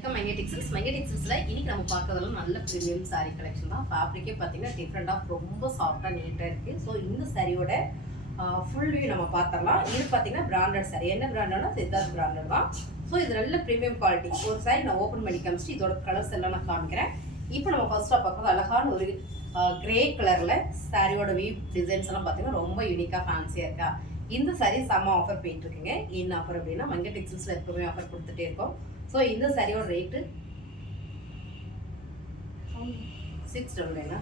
Welcome மைங்கடிக்ஸில் இன்னைக்கு நம்ம பார்க்கறதெல்லாம் நல்ல ப்ரீமியம் சாரீ கலெக்ஷன் தான். ஃபேப்ரிக்கே பார்த்தீங்கன்னா டிஃப்ரெண்டாக ரொம்ப சாஃப்டாக நீட்டாக இருக்குது. ஸோ இந்த சாரியோட ஃபுல் வியூ நம்ம பார்த்துடலாம். இது பார்த்தீங்கன்னா பிராண்டட் சாரி. என்ன பிராண்டட்னா சித்தார்த் பிராண்டட் தான். ஸோ இது நல்ல ப்ரீமியம் குவாலிட்டி. ஒரு சாரி நான் ஓப்பன் பண்ணி காமிச்சிட்டு இதோட கலர்ஸ் எல்லாம் நான் காமிக்கிறேன். இப்போ நம்ம ஃபர்ஸ்ட்டாக பார்க்குறது அழகான ஒரு கிரே கலரில் சாரியோட வியூ டிசைன்ஸ் எல்லாம் பார்த்தீங்கன்னா ரொம்ப யூனிக்காக ஃபேன்சியாக இருக்கா. இந்த சாரி செம்ம ஆஃபர் போயிட்டு இருக்குங்க. என்ன ஆஃபர் அப்படின்னா மைங்கடிக்ஸில் எப்பவுமே ஆஃபர் கொடுத்துட்டே இருக்கோம். ஸோ இந்த சாரியோட ரேட்டு 699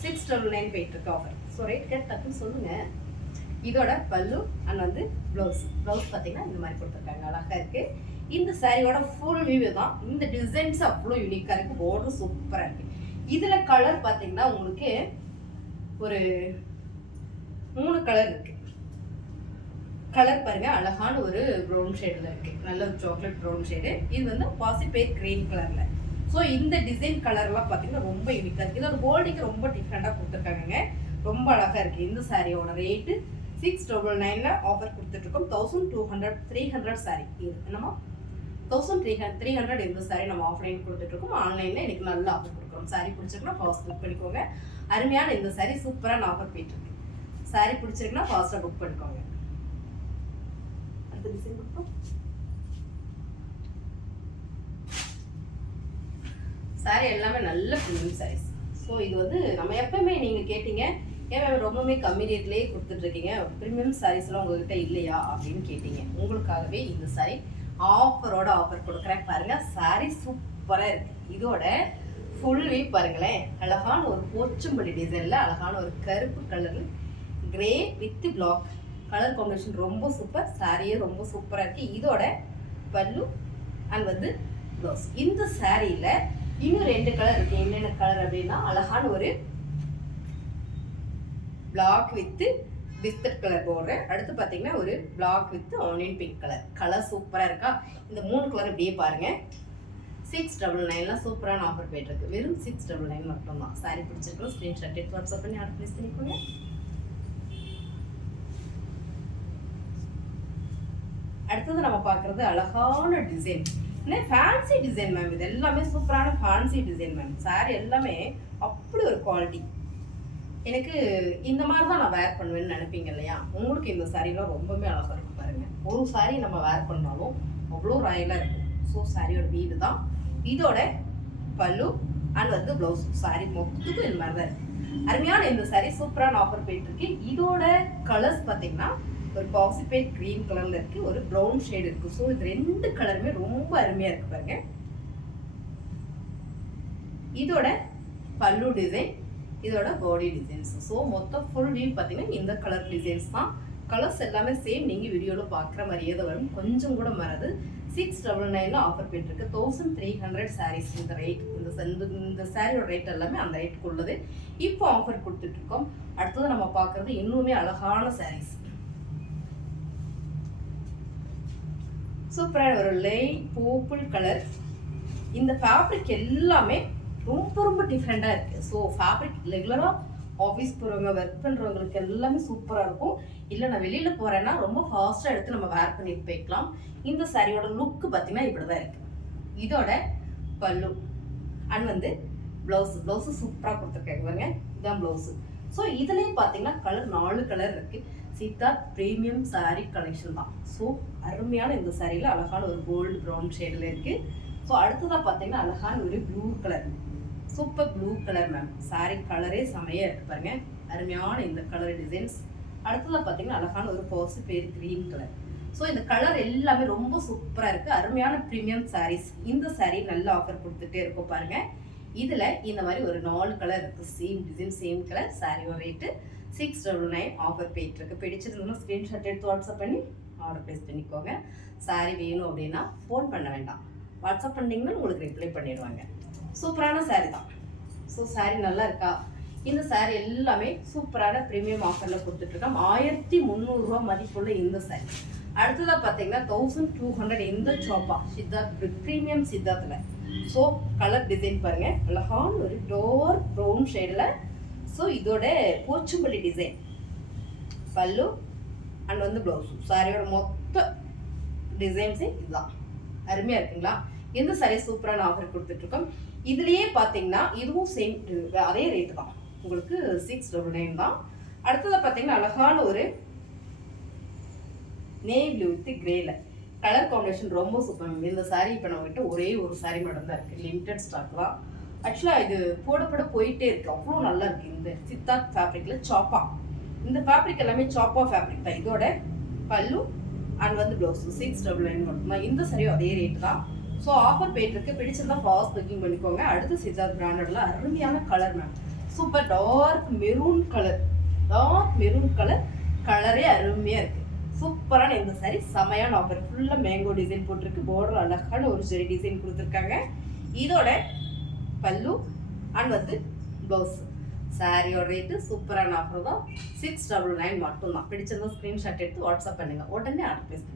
699 போயிட்டு இருக்கு ஆஃபர். ஸோ ரேட் டக்குன்னு சொல்லுங்க. இதோட பல்லு அண்ட் வந்து ப்ளவுஸ் பார்த்தீங்கன்னா இந்த மாதிரி கொடுத்துருக்காங்க. அழகாக இருக்கு. இந்த சாரியோட ஃபுல் வியூ தான். இந்த டிசைன்ஸ் அவ்வளோ யூனிக்காக இருக்கு. பார்டர் சூப்பராக இருக்கு. இதில் கலர் பார்த்தீங்கன்னா உங்களுக்கு ஒரு 3 கலர் இருக்கு. கலர் பாருங்க, அழகான ஒரு ப்ரௌன் ஷேடில் இருக்கு. நல்ல ஒரு சாக்லேட் ப்ரௌன் ஷேடு. இது வந்து பாசிபேட் கிரீன் கலர்ல. ஸோ இந்த டிசைன் கலர்லாம் பார்த்தீங்கன்னா ரொம்ப யூனிக்காக இருக்கு. இதோட போல்டிக்கு ரொம்ப டிஃப்ரெண்டாக கொடுத்துருக்காங்க. ரொம்ப அழகா இருக்கு. இந்த சாரியோட ரேட்டு 699 ஆஃபர் கொடுத்துட்டு இருக்கோம். 1200 சாரி இது என்னமா 1300 இந்த சாரி நம்ம ஆஃப்லைன் கொடுத்துட்டு இருக்கோம். ஆன்லைன்ல எனக்கு நல்ல ஆஃபர் கொடுக்குறோம். சாரி பிடிச்சிருக்குன்னா ஃபாஸ்ட் புக் பண்ணிக்கோங்க. அருமையான இந்த சாரி சூப்பரான ஆஃபர் போயிட்டு இருக்கு. சாரி பிடிச்சிருக்குன்னா ஃபாஸ்ட்டாக புக் பண்ணிக்கோங்க. அடுத்த டிசைன் கொடுப்போம். சாரி எல்லாமே நல்ல ப்ரீமியம் சாரீஸ். ஸோ இது வந்து நம்ம எப்பவுமே நீங்கள் கேட்டீங்க, ஏன் ரொம்பவுமே கம்மி ரேட்லேயே கொடுத்துட்ருக்கீங்க, ப்ரீமியம் சாரீஸ்லாம் உங்கள்கிட்ட இல்லையா அப்படின்னு கேட்டீங்க. உங்களுக்காகவே இந்த சாரி ஆஃபர் கொடுக்குறேன். பாருங்கள், சாரி சூப்பராக இருக்குது. இதோட ஃபுல் வியூ பாருங்களேன். அழகான ஒரு போச்சம்பள்ளி டிசைனில் அழகான ஒரு கருப்பு கலரில் grey with black colour combination ரொம்ப சூப்பர். சாரியே ரொம்ப சூப்பராக இருக்குது. இதோட பல்லு அண்ட் வந்து ப்ளவுஸ். இந்த சாரியில் இன்னும் 2 கலர் இருக்கு. என்னென்ன கலர் அப்படின்னா அழகான ஒரு black with biscuit colour border. அடுத்து பார்த்தீங்கன்னா ஒரு black with onion pink colour சூப்பராக இருக்கா. இந்த 3 கலர் இப்படியே பாருங்க. 699 சூப்பரான ஆஃபர் போயிட்டு இருக்கு. வெறும் 699 மட்டும் தான். சாரி பிடிச்சிருக்கோம். ஸ்க்ரீன்ஷாட் எடுத்து வாட்ஸ்அப் பண்ணி ஆர்டர் ப்ளேஸ் பண்ணிக்கோங்க. அடுத்தது நம்ம பார்க்குறது அழகான டிசைன். Fancy design ma'am. இது எல்லாமே சூப்பரான ஃபேன்சி டிசைன் மேம். சாரி எல்லாமே அப்படி ஒரு குவாலிட்டி. எனக்கு இந்த மாதிரி தான் நான் வேர் பண்ணுவேன்னு நினைப்பீங்க இல்லையா. உங்களுக்கு இந்த சாரீலாம் ரொம்பவே அழகாக இருக்கும். பாருங்கள், ஒரு சாரீ நம்ம வேர் பண்ணாலும் அவ்வளோ ராயலாக இருக்கும். ஸோ சாரியோட வீடு தான். இதோட பல்லு அண்ட் வந்து ப்ளவுஸ். சாரி மொத்தத்துக்கும் இந்த மாதிரி தான் இருக்குது. அருமையான இந்த சாரீ சூப்பரான ஆஃபர் போயிட்டு இருக்கு. இதோட கலர்ஸ் பார்த்தீங்கன்னா ஒரு பாசிபேட் கிரீன் கலர்ல இருக்கு, ஒரு ப்ரௌன் ஷேட் இருக்கு. ஸோ இது 2 கலருமே ரொம்ப அருமையா இருக்கு. பாருங்க, இதோட பல்லு டிசைன், இதோட பாடி டிசைன்ஸ். ஸோ மொத்தம் ஃபுல் வியூ பார்த்தீங்கன்னா இந்த கலர் டிசைன்ஸ் தான். கலர்ஸ் எல்லாமே சேம். நீங்கள் வீடியோவில் பார்க்குற மாதிரியே தான் வரும். கொஞ்சம் கூட மாறாது. 699 ஆஃபர் போயிட்டு இருக்கு. 1300 சாரீஸ். இந்த ரேட் இந்த சாரியோட ரேட் எல்லாமே அந்த ரேட்டுக்கு உள்ளது. இப்போ ஆஃபர் கொடுத்துட்டு இருக்கோம். அடுத்தது நம்ம பார்க்கறது இன்னுமே அழகான சாரீஸ். சூப்பரான ஒரு லைட் பர்பிள் கலர். இந்த ஃபேப்ரிக் எல்லாமே ரொம்ப டிஃப்ரெண்டாக இருக்குது. ஸோ ஃபேப்ரிக் ரெகுலராக ஆஃபீஸ் போகிறவங்க, ஒர்க் பண்ணுறவங்களுக்கு எல்லாமே சூப்பராக இருக்கும். இல்லை நான் வெளியில் போகிறேன்னா ரொம்ப ஃபாஸ்ட்டாக எடுத்து நம்ம வேர் பண்ணிட்டு போய்க்கலாம். இந்த சாரியோட லுக்கு பார்த்தீங்கன்னா இப்படி தான் இருக்குது. இதோட பல்லு அண்ட் வந்து ப்ளவுஸு சூப்பராக கொடுத்துருக்காங்க. பாருங்க, இதுதான் ப்ளவுஸு. ஸோ இதுலேயும் பார்த்தீங்கன்னா கலர் 4 கலர் இருக்குது. சித்தார்த் ப்ரீமியம் சாரீ கலெக்ஷன் தான். ஸோ அருமையான இந்த சாரியில் அழகான ஒரு கோல்டு ப்ரௌன் ஷேடில் இருக்குது. ஸோ அடுத்ததாக பார்த்தீங்கன்னா அழகான ஒரு blue colour, super blue colour ma'am. Sari கலரே செமையாக இருக்குது. பாருங்க, அருமையான இந்த கலர் டிசைன்ஸ். அடுத்ததாக பார்த்தீங்கன்னா அழகான ஒரு பாசிபேட் கிரீன் கலர். ஸோ இந்த கலர் எல்லாமே ரொம்ப சூப்பராக இருக்குது. அருமையான ப்ரீமியம் சாரீஸ். இந்த சாரீ நல்ல ஆஃபர் கொடுத்துட்டே இருக்கும். பாருங்கள், இதில் இந்த மாதிரி ஒரு 4 கலர் இருக்குது. Same design, same colour. சாரியோட ரேட்டு 699 ஆஃபர் போயிட்டு இருக்கு. பிடிச்சிருந்தோம்னா ஸ்க்ரீன்ஷாட் எடுத்து வாட்ஸ்அப் பண்ணி ஆர்டர் ப்ளேஸ் பண்ணிக்கோங்க. சாரி வேணும் அப்படின்னா ஃபோன் பண்ண வேண்டாம், வாட்ஸ்அப் பண்ணிங்கன்னா உங்களுக்கு ரிப்ளை பண்ணிடுவாங்க. சூப்பரான சாரி தான். ஸோ சாரி நல்லா இருக்கா. இந்த சாரி எல்லாமே சூப்பரான ப்ரீமியம் ஆஃபரில் கொடுத்துட்ருக்கோம். 1300 மதிப்புள்ள இந்த சாரி. அடுத்ததாக பார்த்தீங்கன்னா 1200 இந்த சோப்பா சித்தார்த் ப்ரீமியம் சித்தார்த்தில். ஸோ கலர் டிசைன் பாருங்கள், அழகான ஒரு டார்க் ப்ரௌன் ஷேடில். ஸோ இதோட போச்சம்பள்ளி டிசைன் பல்லு அண்ட் வந்து ப்ளவுஸ். சாரியோட மொத்த டிசைன்ஸே இதுதான். அருமையா இருக்குங்களா? இந்த saree சூப்பரான ஆஃபர் கொடுத்துட்ருக்கோம். இதுலயே பார்த்தீங்கன்னா இதுவும் சேம் அதே ரேட்டு தான், உங்களுக்கு 699 தான். அடுத்தது பார்த்தீங்கன்னா அழகான ஒரு நேவி ப்ளூ வித் கிரேல கலர் காம்பினேஷன் ரொம்ப சூப்பர். இந்த saree இப்போ நம்மகிட்ட ஒரே ஒரு saree மட்டும் தான் இருக்குது, லிமிடெட் ஸ்டாக் தான். ஆக்சுவலாக இது போட போயிட்டே இருக்கு, அவ்வளோ நல்லா இருக்கு. இந்த சித்தார்த் ஃபேப்ரிக்கில் சாப்பா, இந்த ஃபேப்ரிக் எல்லாமே சாப்பா ஃபேப்ரிக் தான். இதோட பல்லு அண்ட் வந்து ப்ளவுஸ் 699 மட்டும்தான். இந்த சரியும் அதே ரேட்டு தான். ஸோ ஆஃபர் போயிட்டு இருக்கு, பிடிச்சிருந்தா ஃபாஸ்ட் புக்கிங் பண்ணிக்கோங்க. அடுத்து சித்தார்த் பிராண்டட்ல அருமையான colour ma'am, super dark maroon colour, கலரே அருமையா இருக்கு. சூப்பரான இந்த சாரி செமையான ஆஃபர், ஃபுல்லாக மேங்கோ டிசைன் போட்டிருக்கு, பார்டர் அழகான ஒரு ஜெரி டிசைன் கொடுத்துருக்காங்க. இதோட பல்லு அண்ட் வந்து ப்ளவுஸ். சாரியோட ரேட்டு சூப்பரான ஆஃபர் தான், 699 மட்டும்தான். பிடிச்சிருந்தா ஸ்க்ரீன்ஷாட் எடுத்து வாட்ஸ்அப் பண்ணுங்க, உடனே ஆர்டர் பேசுங்க.